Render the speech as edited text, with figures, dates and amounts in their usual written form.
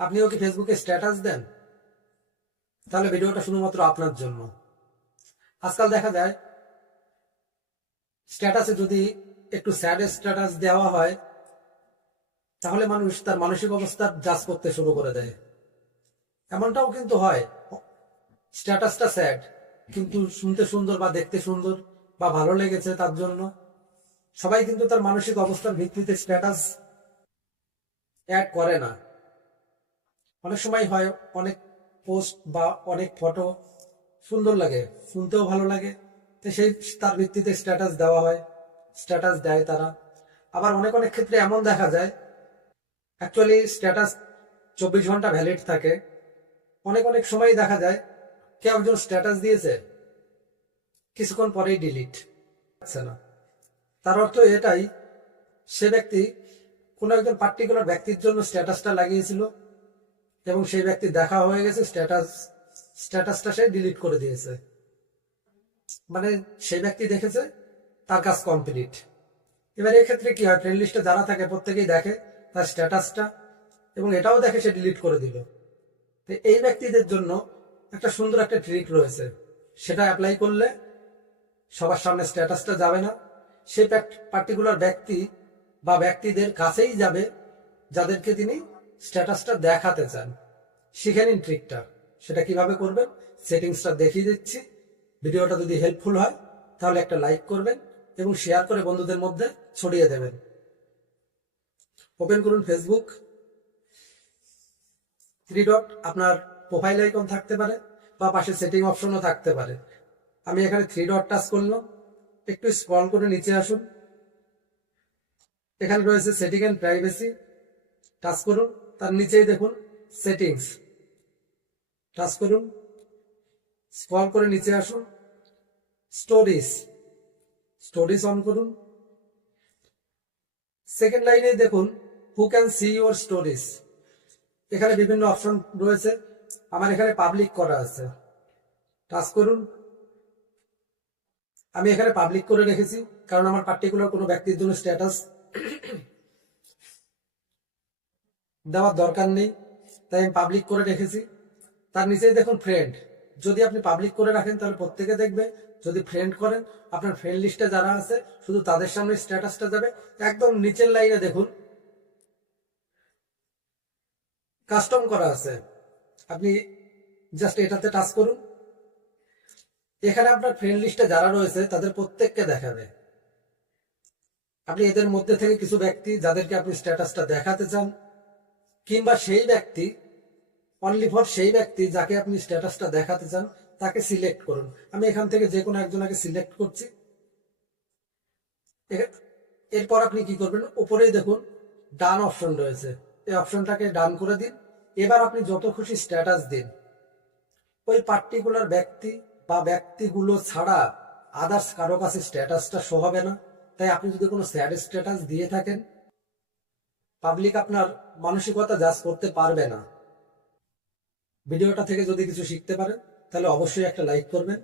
আপনিও কি ফেসবুকে স্ট্যাটাস দেন? তাহলে ভিডিওটা শুধুমাত্র আপনার জন্য। আজকাল দেখা যায় স্ট্যাটাসে যদি একটু স্যাড স্ট্যাটাস দেওয়া হয়, তাহলে মানুষ তার মানসিক অবস্থা জাজ করতে শুরু করে দেয়। এমনটাও কিন্তু হয়, স্ট্যাটাসটা স্যাড কিন্তু শুনতে সুন্দর বা দেখতে সুন্দর বা ভালো লেগেছে তার জন্য সবাই কিন্তু তার মানসিক অবস্থার ভিত্তিতে স্ট্যাটাস অ্যাড করে না। অনেক সময় হয় অনেক পোস্ট বা অনেক ফটো সুন্দর লাগে, শুনতেও ভালো লাগে, তো সেই তার ভিত্তিতে স্ট্যাটাস দেওয়া হয়, স্ট্যাটাস দেয় তারা। আবার অনেক অনেক ক্ষেত্রে এমন দেখা যায় অ্যাকচুয়ালি স্ট্যাটাস 24 ঘন্টা ভ্যালিড থাকে। অনেক অনেক সময় দেখা যায় কেউ একজন স্ট্যাটাস দিয়েছে, কিছুক্ষণ পরেই ডিলিট হচ্ছে না। তার অর্থ এটাই, সে ব্যক্তি কোনো একজন পার্টিকুলার ব্যক্তির জন্য স্ট্যাটাসটা লাগিয়েছিল এবং সেই ব্যক্তি দেখা হয়ে গেছে, স্ট্যাটাসটা সে ডিলিট করে দিয়েছে। মানে সেই ব্যক্তি দেখেছে তার কাজ কমপ্লিট। এবার এক্ষেত্রে কি হয়, ফ্রেন্ড লিস্টে যারা থাকে প্রত্যেকেই দেখে তার স্ট্যাটাসটা এবং এটাও দেখে সে ডিলিট করে দিল। তো এই ব্যক্তিদের জন্য একটা সুন্দর একটা ট্রিক রয়েছে, সেটা অ্যাপ্লাই করলে সবার সামনে স্ট্যাটাসটা যাবে না, সেই পার্টিকুলার ব্যক্তি বা ব্যক্তিদের কাছেই যাবে যাদেরকে তিনি স্ট্যাটাসটা দেখাতে চান। শিখে নিন ট্রিকটা। সেটা কিভাবে করবেন সেটিংসটা দেখিয়ে দিচ্ছি। ভিডিওটা যদি হেল্পফুল হয় তাহলে একটা লাইক করবেন এবং শেয়ার করে বন্ধুদের মধ্যে ছড়িয়ে দেবেন। ওপেন করুন ফেসবুক, থ্রি ডট আপনার প্রোফাইল আইকন থাকতে পারে বা পাশে সেটিং অপশনও থাকতে পারে। আমি এখানে থ্রি ডট টাচ করলাম, একটু স্ক্রল করে নিচে আসুন, এখানে রয়েছে সেটিং এন্ড প্রাইভেসি, টাচ করুন। তার নিচেই দেখুন সেটিংস, টাচ করুন, স্ক্রল করে নিচে আসুন, স্টোরিজ, স্টোরিজ অন করুন। সেকেন্ড লাইনে দেখুন who can see your stories, এখানে বিভিন্ন অপশন রয়েছে, আমার এখানে পাবলিক করা আছে, টাচ করুন। আমি এখানে পাবলিক করে রেখেছি কারণ আমার পার্টিকুলার কোনো ব্যক্তির জন্য স্ট্যাটাস দেওয়ার দরকার নেই, তাই আমি পাবলিক করে রেখেছি। তার নিচেই দেখুন ফ্রেন্ড, যদি আপনি পাবলিক করে রাখেন তাহলে প্রত্যেকে দেখবে, যদি ফ্রেন্ড করেন আপনার ফ্রেন্ড লিস্টে যারা আছে শুধু তাদের সামনে স্ট্যাটাসটা যাবে। একদম নিচের লাইনে দেখুন কাস্টম করা আছে, আপনি জাস্ট এটাতে টাচ করুন, এখানে আপনার ফ্রেন্ড লিস্টে যারা রয়েছে তাদের প্রত্যেককে দেখাবে। আপনি এদের মধ্যে থেকে কিছু ব্যক্তি যাদেরকে আপনি স্ট্যাটাসটা দেখাতে চান, কিংবা সেই ব্যক্তি অনলি ফর সেই ব্যক্তি যাকে আপনি স্ট্যাটাসটা দেখাতে চান তাকে সিলেক্ট করুন। আমি এখান থেকে যে কোনো একজনকে সিলেক্ট করছি। এরপর আপনি কি করবেন, উপরেই দেখুন ডান অপশন রয়েছে, এই অপশনটাকে ডান করে দিন। এবার আপনি যত খুশি স্ট্যাটাস দিন, ওই পার্টিকুলার ব্যক্তি বা ব্যক্তিগুলো ছাড়া আদার্স কারো কাছে স্ট্যাটাসটা শো হবে না। তাই আপনি যদি কোনো স্যাড স্ট্যাটাস দিয়ে থাকেন, পাবলিক আপনার মানসিকতা জাজ করতে পারবে না। ভিডিওটা থেকে যদি কিছু শিখতে পারেন তাহলে অবশ্যই একটা লাইক করবেন।